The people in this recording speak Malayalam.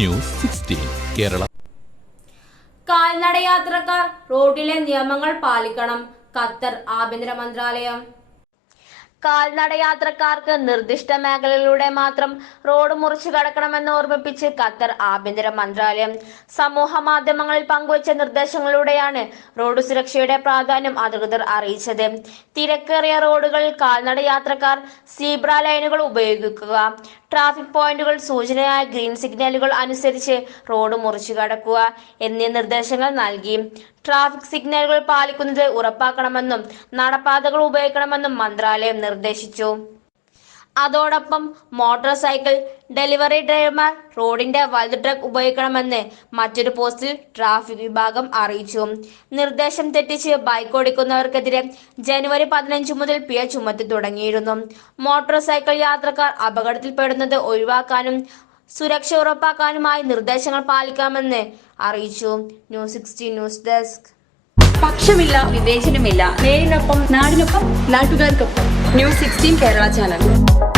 ന്യൂസ് 16 കേരള. കാൽനടയാത്രക്കാർ റോഡിലെ നിയമങ്ങൾ പാലിക്കണം. ഖത്തർ ആഭ്യന്തര മന്ത്രാലയം. കാൽനടയാത്രക്കാർക്ക് നിർദ്ദിഷ്ട മേഖലകളിലൂടെ മാത്രം റോഡ് മുറിച്ചു കടക്കണമെന്ന് ഓർമ്മിപ്പിച്ച് ഖത്തർ ആഭ്യന്തര മന്ത്രാലയം സമൂഹ മാധ്യമങ്ങളിൽ പങ്കുവച്ച നിർദ്ദേശങ്ങളിലൂടെയാണ് റോഡ് സുരക്ഷയുടെ പ്രാധാന്യം അധികൃതർ അറിയിച്ചത്. തിരക്കേറിയ റോഡുകളിൽ കാൽനടയാത്രക്കാർ സീബ്ര ലൈനുകൾ ഉപയോഗിക്കുക, ട്രാഫിക് പോയിന്റുകൾ, സൂചനയായ ഗ്രീൻ സിഗ്നലുകൾ അനുസരിച്ച് റോഡ് മുറിച്ചു കടക്കുക എന്നീ നിർദ്ദേശങ്ങൾ നൽകി. ട്രാഫിക് സിഗ്നലുകൾ പാലിക്കുന്നത് ഉറപ്പാക്കണമെന്നും നടപ്പാതകൾ ഉപയോഗിക്കണമെന്നും മന്ത്രാലയം നിർദ്ദേശിച്ചു. അതോടൊപ്പം മോട്ടോർ സൈക്കിൾ ഡെലിവറി ഡ്രൈവർമാർ റോഡിന്റെ വലതു ട്രക്ക് ഉപയോഗിക്കണമെന്ന് മറ്റൊരു പോസ്റ്റിൽ ട്രാഫിക് വിഭാഗം അറിയിച്ചു. നിർദ്ദേശം തെറ്റിച്ച് ബൈക്ക് ഓടിക്കുന്നവർക്കെതിരെ ജനുവരി 15 മുതൽ പിഴ ചുമത്തി തുടങ്ങിയിരുന്നു. മോട്ടോർ സൈക്കിൾ യാത്രക്കാർ അപകടത്തിൽപ്പെടുന്നത് ഒഴിവാക്കാനും സുരക്ഷ ഉറപ്പാക്കാനുമായി നിർദ്ദേശങ്ങൾ പാലിക്കണമെന്ന് അറിയിച്ചു. News 16 news desk. പക്ഷമില്ല, വിവേചനമില്ല. നേരിനൊപ്പം, നാടിനൊപ്പം, നാട്ടുകാർക്കൊപ്പം. News 16 Kerala channel.